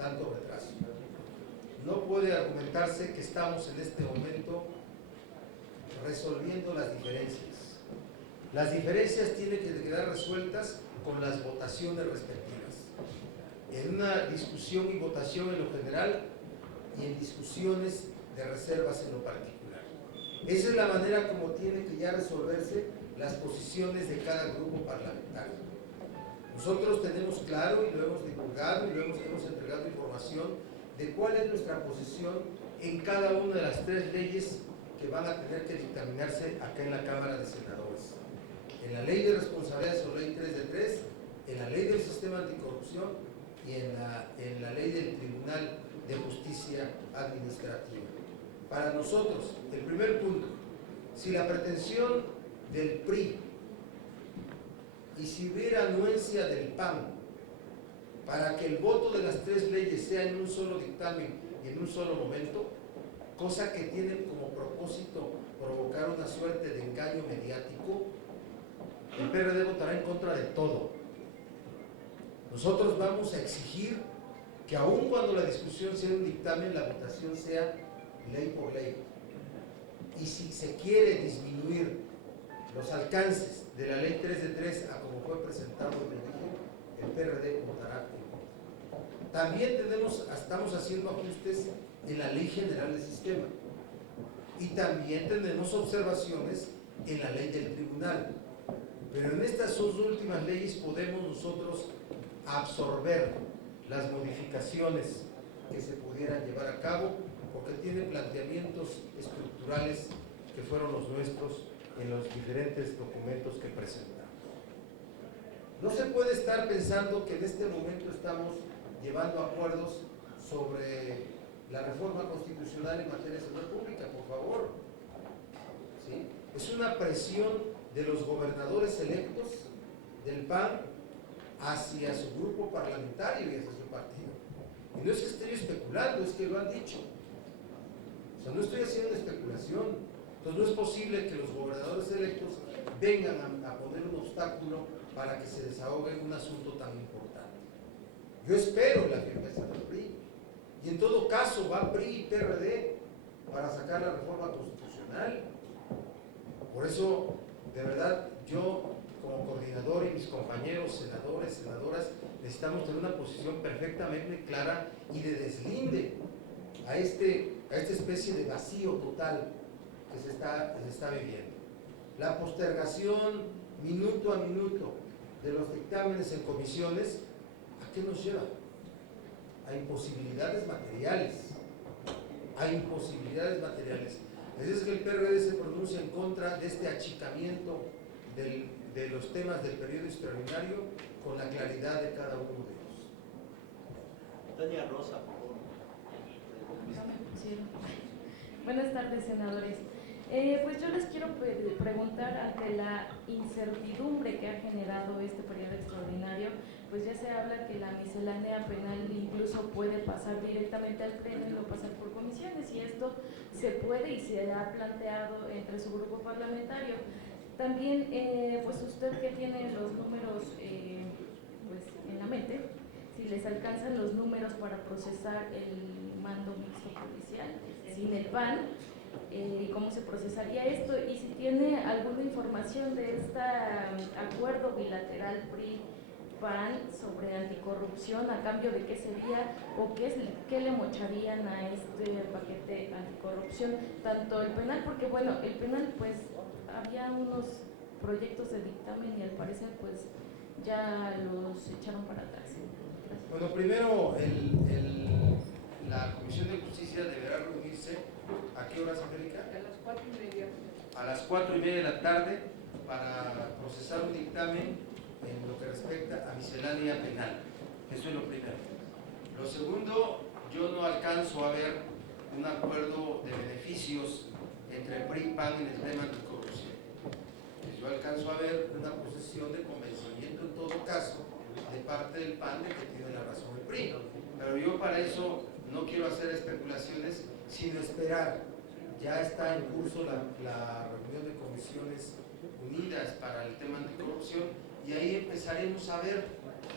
tanto retraso. No puede argumentarse que estamos en este momento resolviendo las diferencias. Las diferencias tienen que quedar resueltas con las votaciones respectivas, en una discusión y votación en lo general y en discusiones de reservas en lo particular. Esa es la manera como tienen que ya resolverse las posiciones de cada grupo parlamentario. Nosotros tenemos claro y lo hemos divulgado y hemos entregado información de cuál es nuestra posición en cada una de las 3 leyes que van a tener que dictaminarse acá en la Cámara de Senadores. En la Ley de Responsabilidades o Ley 3 de 3, en la Ley del Sistema Anticorrupción y en la Ley del Tribunal de Justicia Administrativa. Para nosotros, el primer punto, si la pretensión del PRI y si hubiera anuencia del PAN para que el voto de las 3 leyes sea en un solo dictamen y en un solo momento, cosa que tiene como propósito provocar una suerte de engaño mediático, el PRD votará en contra de todo. Nosotros vamos a exigir que aun cuando la discusión sea un dictamen, la votación sea ley por ley. Y si se quiere disminuir los alcances de la ley 3 de 3 a como fue presentado en el origen, el PRD votará en contra. También estamos haciendo ajustes en la Ley General del Sistema y también tenemos observaciones en la Ley del Tribunal. Pero en estas 2 últimas leyes podemos nosotros absorber las modificaciones que se pudieran llevar a cabo porque tiene planteamientos estructurales que fueron los nuestros en los diferentes documentos que presentamos. No se puede estar pensando que en este momento estamos llevando acuerdos sobre la reforma constitucional en materia de salud pública, por favor. ¿Sí? Es una presión de los gobernadores electos del PAN hacia su grupo parlamentario y hacia su partido. Y no es que esté yo especulando, es que lo han dicho. O sea, no estoy haciendo especulación. Entonces no es posible que los gobernadores electos vengan a poner un obstáculo para que se desahogue un asunto tan importante. Yo espero la firmeza del PRI. Y en todo caso va PRI y PRD para sacar la reforma constitucional. Por eso, de verdad, yo como coordinador y mis compañeros senadores, senadoras, necesitamos tener una posición perfectamente clara y de deslinde a esta especie de vacío total que se está viviendo. La postergación minuto a minuto de los dictámenes en comisiones, ¿a qué nos lleva? A imposibilidades materiales. A imposibilidades materiales. Así es que el PRD se pronuncia en contra de este achicamiento de los temas del periodo extraordinario con la claridad de cada uno de ellos. Tania Rosa, por favor. Buenas tardes, senadores. Pues yo les quiero preguntar, ante la incertidumbre que ha generado este periodo extraordinario, pues ya se habla que la miscelánea penal incluso puede pasar directamente al pleno y no pasar por comisiones, y esto se puede y se ha planteado entre su grupo parlamentario. También, pues usted que tiene los números pues en la mente, si les alcanzan los números para procesar el mando mixto policial sin el PAN, y cómo se procesaría esto, y si tiene alguna información de este acuerdo bilateral PRI-PAN sobre anticorrupción, a cambio de qué sería o qué le mocharían a este paquete anticorrupción, tanto el penal, porque bueno, el penal pues había unos proyectos de dictamen y al parecer pues ya los echaron para atrás. Gracias. Bueno, primero la Comisión de Justicia deberá reunirse, ¿a qué horas, Angélica? A las 4:30. A las 4:30 de la tarde para procesar un dictamen en lo que respecta a miscelánea penal. Eso es lo primero. Lo segundo, yo no alcanzo a ver un acuerdo de beneficios entre PRI y PAN en el tema de corrupción. Yo alcanzo a ver una posición de convencimiento en todo caso de parte del PAN de que tiene la razón el PRI. Pero yo para eso no quiero hacer especulaciones, sino esperar. Ya está en curso la reunión de comisiones unidas para el tema anticorrupción y ahí empezaremos a ver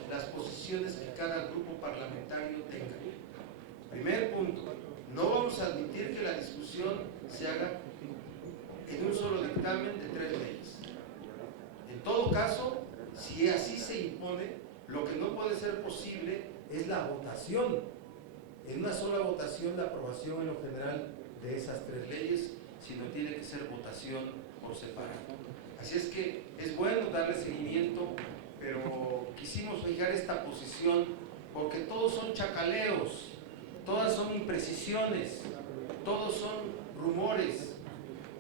las posiciones que cada grupo parlamentario tenga. discusión se haga en un solo dictamen de 3 leyes. En todo caso, si así se impone, lo que no puede ser posible es la votación, en una sola votación, la aprobación en lo general de esas 3 leyes, sino tiene que ser votación por separado. Así es que es bueno darle seguimiento, pero quisimos fijar esta posición porque todos son chacaleos, todas son imprecisiones, todos son rumores.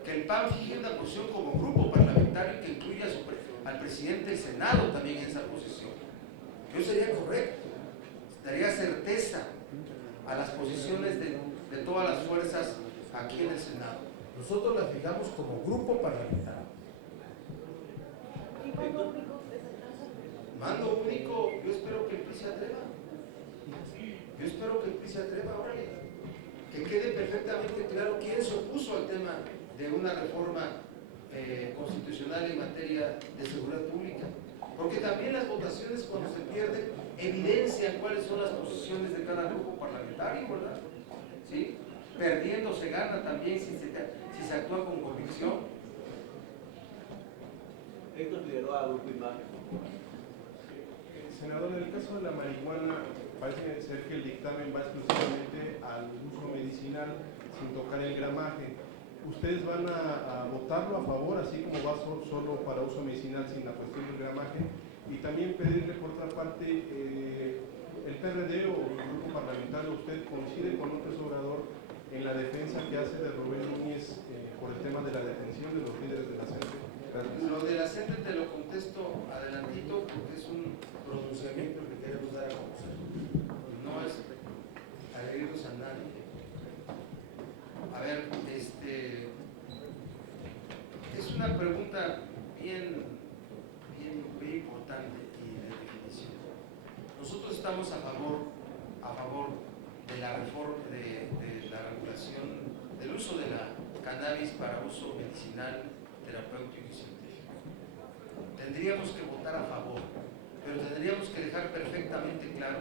Que el PAN fije una posición como grupo parlamentario que incluya al presidente del Senado también en esa posición. Eso sería correcto, daría certeza a las posiciones de todas las fuerzas aquí en el Senado. Nosotros la fijamos como grupo parlamentario. Mando único, yo espero que el PRI se atreva. Yo espero que el PRI se atreva, órale. Que quede perfectamente claro quién se opuso al tema de una reforma constitucional en materia de seguridad pública. Porque también las votaciones, cuando se pierden, evidencian cuáles son las posiciones de cada grupo parlamentario, ¿verdad? ¿Sí? Perdiendo se gana también si se actúa con convicción. Héctor Figueroa, Grupo Imagen. Senador, en el caso de la marihuana, parece ser que el dictamen va exclusivamente al uso medicinal sin tocar el gramaje. ¿Ustedes van a votarlo a favor, así como va solo para uso medicinal sin la cuestión del gramaje? Y también pedirle por otra parte, el PRD o el grupo parlamentario, ¿usted coincide con López Obrador en la defensa que hace de Rubén Núñez por el tema de la detención de los líderes de la CENTE? Lo de la CENTE te lo contesto adelantito porque es un pronunciamiento que queremos dar a conocer. No es agredirnos a nadie. A ver, es una pregunta bien importante y de definición. Nosotros estamos a favor de la reforma, de la regulación del uso de la cannabis para uso medicinal, terapéutico y científico. Tendríamos que votar a favor, pero tendríamos que dejar perfectamente claro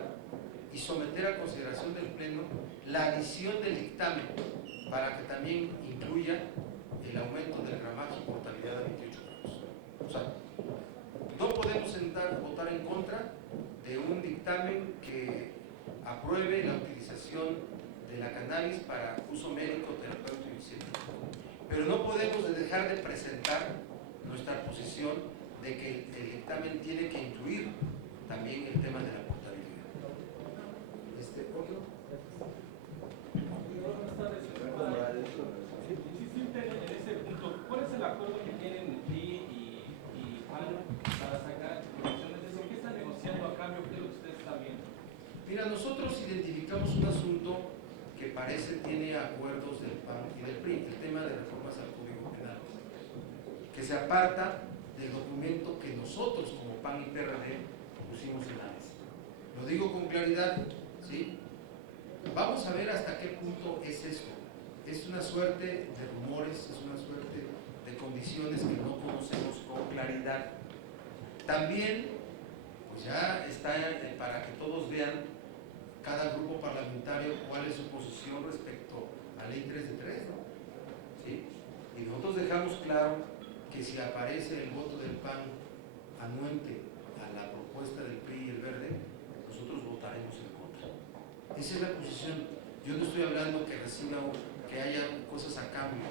y someter a consideración del Pleno la adición del dictamen para que también incluya el aumento del gramaje y mortalidad a 28 grados. O sea, no podemos votar en contra de un dictamen que apruebe la utilización de la cannabis para uso médico, terapéutico y científico. Pero no podemos dejar de presentar nuestra posición de que el dictamen tiene que incluir también el tema de la portabilidad. ¿Otro? Buenas tardes, insistente en ese punto, ¿cuál es el acuerdo que tienen PRI y PAN para sacar elecciones de eso? ¿Qué están negociando a cambio? ¿Qué es lo que usted está viendo? Mira, nosotros identificamos un asunto que parece tiene acuerdos del PAN y del PRI, el tema de reformas al Código Penal, que se aparta del documento que nosotros como PAN y PRD pusimos en la mesa. Lo digo con claridad, ¿sí? Vamos a ver hasta qué punto es esto. Es una suerte de rumores, es una suerte de condiciones que no conocemos con claridad. También, pues ya está para que todos vean cada grupo parlamentario cuál es su posición respecto a ley 3 de 3, ¿no? ¿Sí? Y nosotros dejamos claro que si aparece el voto del PAN anuente a la propuesta del PRI y el Verde, nosotros votaremos en contra. Esa es la posición. Yo no estoy hablando que que haya cosas a cambio,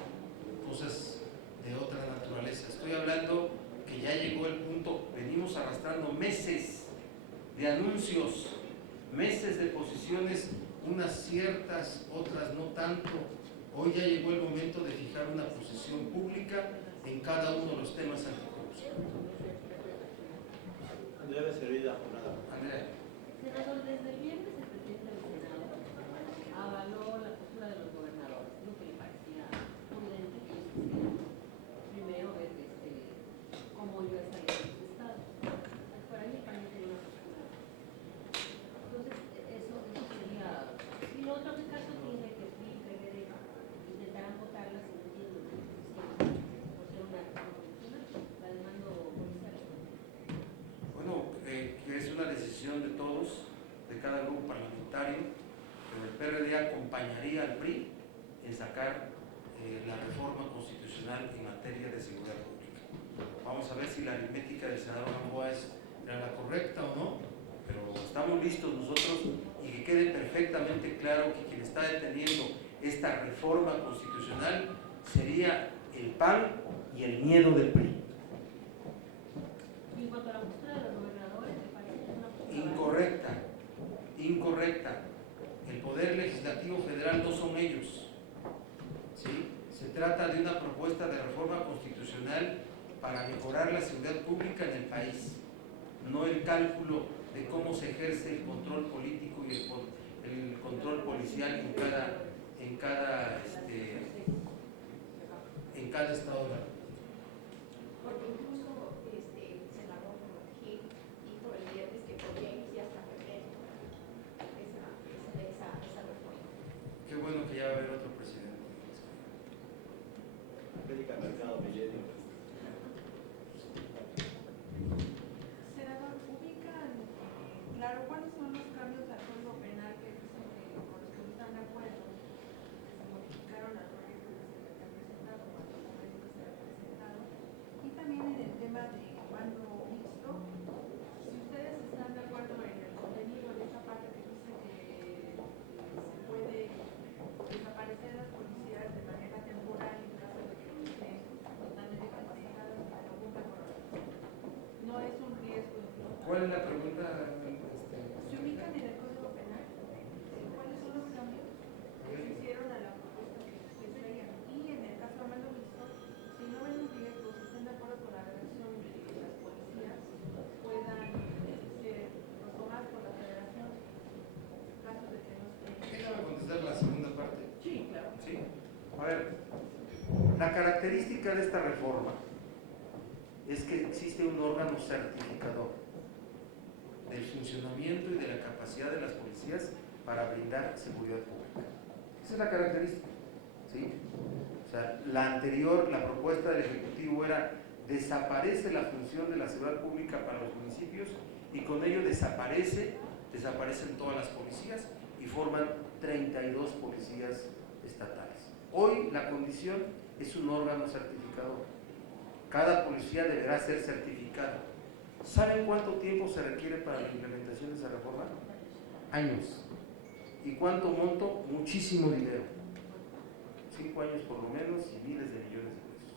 cosas de otra naturaleza. Estoy hablando que ya llegó el punto, venimos arrastrando meses de anuncios, meses de posiciones, unas ciertas, otras no tanto. Hoy ya llegó el momento de fijar una posición pública en cada uno de los temas anticorrupción. Andrea Becerrida, jornada. Andrea. Senador, desde el viernes el presidente del Senado avaló la postura de los gobernadores, lo que le parecía prudente que ellos quisieran primero ver cómo iba a salir de los estados. Para mí también tenía una postura. Entonces, eso sería. Y lo otro, ¿qué caso tiene que PRI y PRD intentarán votarla si no tienen lo suficiente por ser una reforma constitucional? La demanda policial. Bueno, que es una decisión de todos, de cada grupo parlamentario, pero el PRD acompañaría al PRI en sacar la reforma constitucional en materia de seguridad pública. Vamos a ver si la aritmética del senador Gamboa era la correcta o no, pero estamos listos nosotros y que quede perfectamente claro que quien está deteniendo esta reforma constitucional sería el PAN y el miedo del PRI. Y en cuanto a la postura de los gobernadores, ¿te parece que es una postura Incorrecta, incorrecta. El Poder Legislativo Federal no son ellos. ¿Sí? Se trata de una propuesta de reforma constitucional para mejorar la seguridad pública en el país, no el cálculo de cómo se ejerce el control político y el control policial en cada estado de la República. Porque incluso el senador Gil dijo el viernes que podría iniciar hasta febrero esa reforma. Qué bueno que ya va a haber otro presidente. Angélica Mercado Milenio. Senador, ubican claro cuáles son los cambios al Código Penal que dicen con los que no están de acuerdo, que se modificaron al proyecto que se había presentado, o al documento que se había presentado, y también en el tema de mando mixto, si ustedes están de acuerdo en el contenido de esa parte que dice que se puede desaparecer las policías de manera temporal en caso de que estén totalmente capacitadas y que no cumplan con los no es un riesgo. ¿Cuál es la pregunta? ¿Se ubican en el Código Penal? ¿Cuáles son los cambios que se hicieron a la propuesta que se haría? Y en el caso de mando mixto, si no ven un riesgo, si están de acuerdo con la redacción de que las policías puedan ser tomadas por la federación en caso de que no estén. Déjame contestar la segunda parte. Sí, claro. ¿Sí? A ver, la característica de esta reforma es que existe un órgano certificador del funcionamiento y de la capacidad de las policías para brindar seguridad pública. Esa es la característica. ¿Sí? O sea, la anterior, la propuesta del Ejecutivo era desaparece la función de la seguridad pública para los municipios y con ello desaparecen todas las policías y forman 32 policías estatales. Hoy la condición es un órgano certificador. Cada policía deberá ser certificado. ¿Saben cuánto tiempo se requiere para la implementación de esa reforma? Años. ¿Y cuánto monto? Muchísimo dinero. 5 años por lo menos y miles de millones de pesos.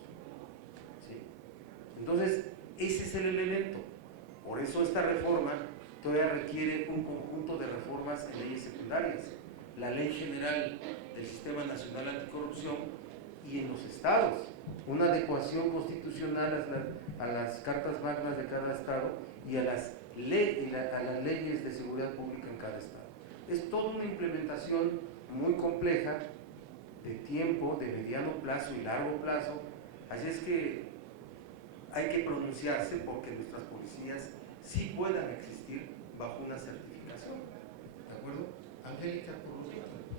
¿Sí? Entonces, ese es el elemento. Por eso esta reforma todavía requiere un conjunto de reformas en leyes secundarias. La Ley General del Sistema Nacional Anticorrupción y en los estados, una adecuación constitucional a las cartas magnas de cada estado y a las leyes de seguridad pública en cada estado. Es toda una implementación muy compleja de tiempo, de mediano plazo y largo plazo, así es que hay que pronunciarse porque nuestras policías sí puedan existir bajo una certificación. ¿De acuerdo? Angélica, por lo tanto.